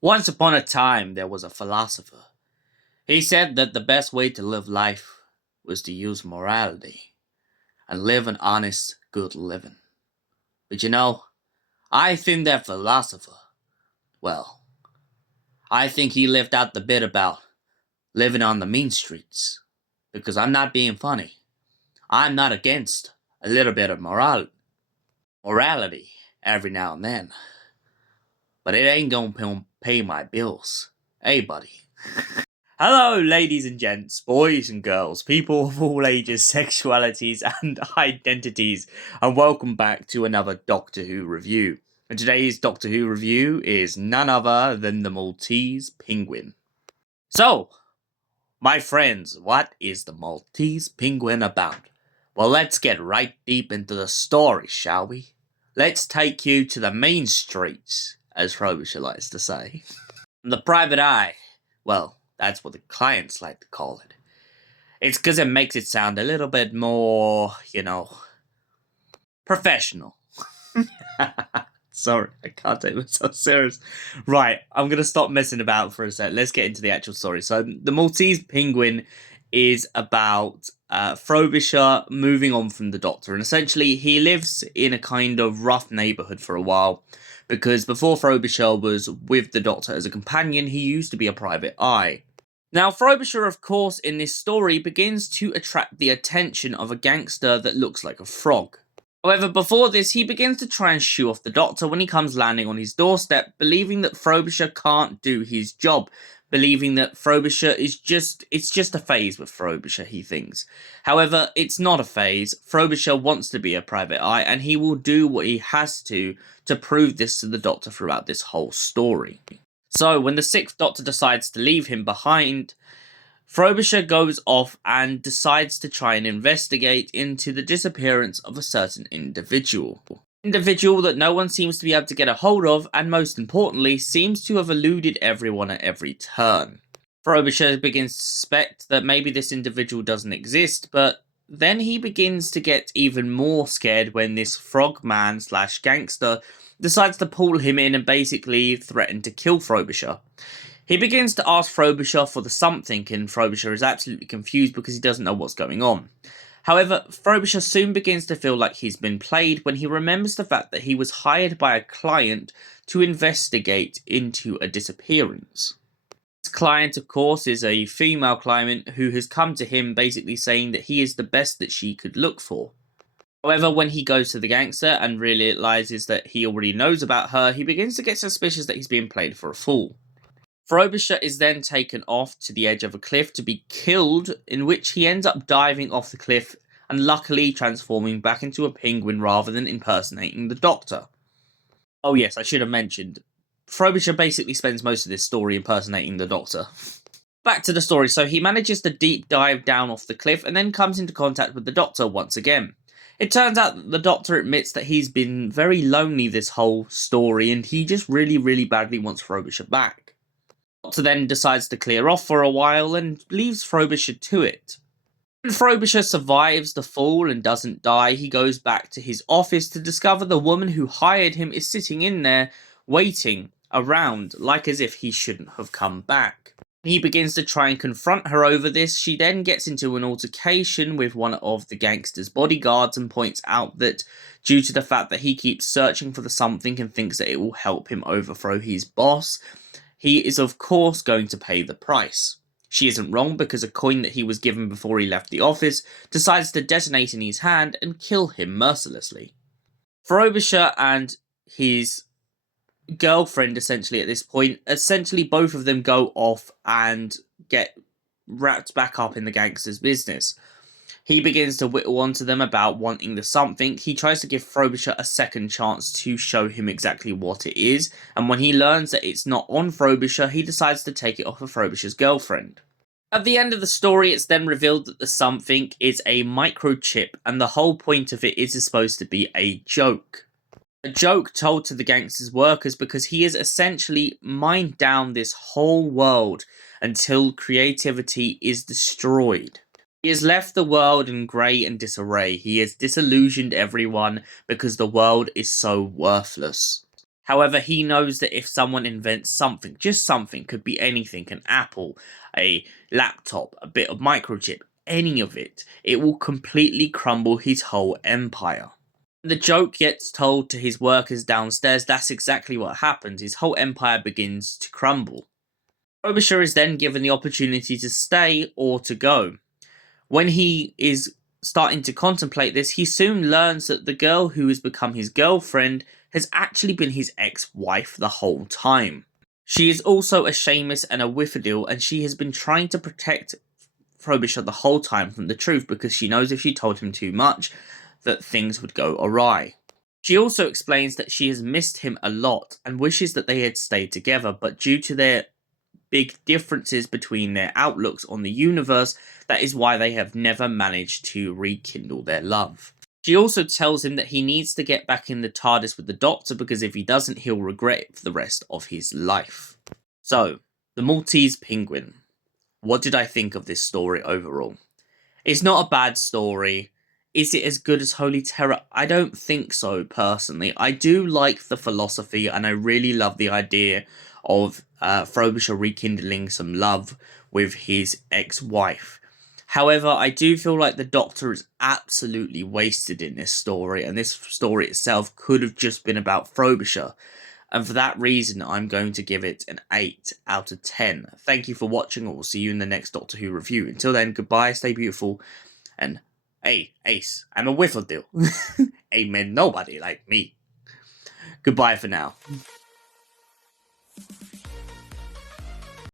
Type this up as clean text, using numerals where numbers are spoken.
Once upon a time, there was a philosopher. He said that the best way to live life was to use morality and live an honest, good living. But you know, I think that philosopher, well, I think he left out the bit about living on the mean streets. Because I'm not being funny. I'm not against a little bit of morality every now and then. But it ain't gonna pay my bills. Hey, buddy. Hello, ladies and gents, boys and girls, people of all ages, sexualities, and identities, and welcome back to another Doctor Who review. And today's Doctor Who review is none other than the Maltese Penguin. So, my friends, what is the Maltese Penguin about? Well, let's get right deep into the story, shall we? Let's take you to the main streets, as Frobisher likes to say. The private eye, well, that's what the clients like to call it. It's because it makes it sound a little bit more, professional. Sorry, I can't take myself serious. Right, I'm going to stop messing about for a sec. Let's get into the actual story. So, the Maltese Penguin is about Frobisher moving on from the Doctor. And essentially, he lives in a kind of rough neighbourhood for a while. Because before Frobisher was with the Doctor as a companion, he used to be a private eye. Now, Frobisher, of course, in this story begins to attract the attention of a gangster that looks like a frog. However, before this, he begins to try and shoo off the Doctor when he comes landing on his doorstep, believing that Frobisher can't do his job, believing that Frobisher is just a phase with Frobisher, he thinks. However, it's not a phase. Frobisher wants to be a private eye, and he will do what he has to prove this to the Doctor throughout this whole story. So, when the Sixth Doctor decides to leave him behind, Frobisher goes off and decides to try and investigate into the disappearance of a certain individual. Individual that no one seems to be able to get a hold of, and most importantly, seems to have eluded everyone at every turn. Frobisher begins to suspect that maybe this individual doesn't exist, but then he begins to get even more scared when this frogman / gangster decides to pull him in and basically threaten to kill Frobisher. He begins to ask Frobisher for the something, and Frobisher is absolutely confused because he doesn't know what's going on. However, Frobisher soon begins to feel like he's been played when he remembers the fact that he was hired by a client to investigate into a disappearance. This client, of course, is a female client who has come to him basically saying that he is the best that she could look for. However, when he goes to the gangster and realizes that he already knows about her, he begins to get suspicious that he's being played for a fool. Frobisher is then taken off to the edge of a cliff to be killed, in which he ends up diving off the cliff and luckily transforming back into a penguin rather than impersonating the Doctor. Oh yes, I should have mentioned, Frobisher basically spends most of this story impersonating the Doctor. Back to the story, so he manages to deep dive down off the cliff and then comes into contact with the Doctor once again. It turns out that the Doctor admits that he's been very lonely this whole story and he just really badly wants Frobisher back. Doctor then decides to clear off for a while and leaves Frobisher to it. When Frobisher survives the fall and doesn't die, he goes back to his office to discover the woman who hired him is sitting in there, waiting around, like as if he shouldn't have come back. He begins to try and confront her over this. She then gets into an altercation with one of the gangster's bodyguards and points out that due to the fact that he keeps searching for the something and thinks that it will help him overthrow his boss, he is of course going to pay the price. She isn't wrong because a coin that he was given before he left the office decides to detonate in his hand and kill him mercilessly. Frobisher and his girlfriend essentially at this point, both of them go off and get wrapped back up in the gangster's business. He begins to whittle onto them about wanting the something. He tries to give Frobisher a second chance to show him exactly what it is, and when he learns that it's not on Frobisher, he decides to take it off of Frobisher's girlfriend. At the end of the story, it's then revealed that the something is a microchip, and the whole point of it is supposed to be a joke. A joke told to the gangster's workers because he has essentially mined down this whole world until creativity is destroyed. He has left the world in grey and disarray. He has disillusioned everyone because the world is so worthless. However, he knows that if someone invents something, just something, could be anything, an apple, a laptop, a bit of microchip, any of it, it will completely crumble his whole empire. The joke gets told to his workers downstairs. That's exactly what happens. His whole empire begins to crumble. Frobisher is then given the opportunity to stay or to go. When he is starting to contemplate this, he soon learns that the girl who has become his girlfriend has actually been his ex-wife the whole time. She is also a shamus and a whiffadil, and she has been trying to protect Frobisher the whole time from the truth because she knows if she told him too much, that things would go awry. She also explains that she has missed him a lot and wishes that they had stayed together, but due to their big differences between their outlooks on the universe, that is why they have never managed to rekindle their love. She also tells him that he needs to get back in the TARDIS with the Doctor because if he doesn't, he'll regret it for the rest of his life. So, the Maltese Penguin. What did I think of this story overall? It's not a bad story. Is it as good as Holy Terror? I don't think so, personally. I do like the philosophy, and I really love the idea of Frobisher rekindling some love with his ex-wife. However, I do feel like the Doctor is absolutely wasted in this story, and this story itself could have just been about Frobisher. And for that reason, I'm going to give it an 8 out of 10. Thank you for watching, and we'll see you in the next Doctor Who review. Until then, goodbye, stay beautiful, and hey, Ace, I'm a whiffle deal. Amen, nobody like me. Goodbye for now.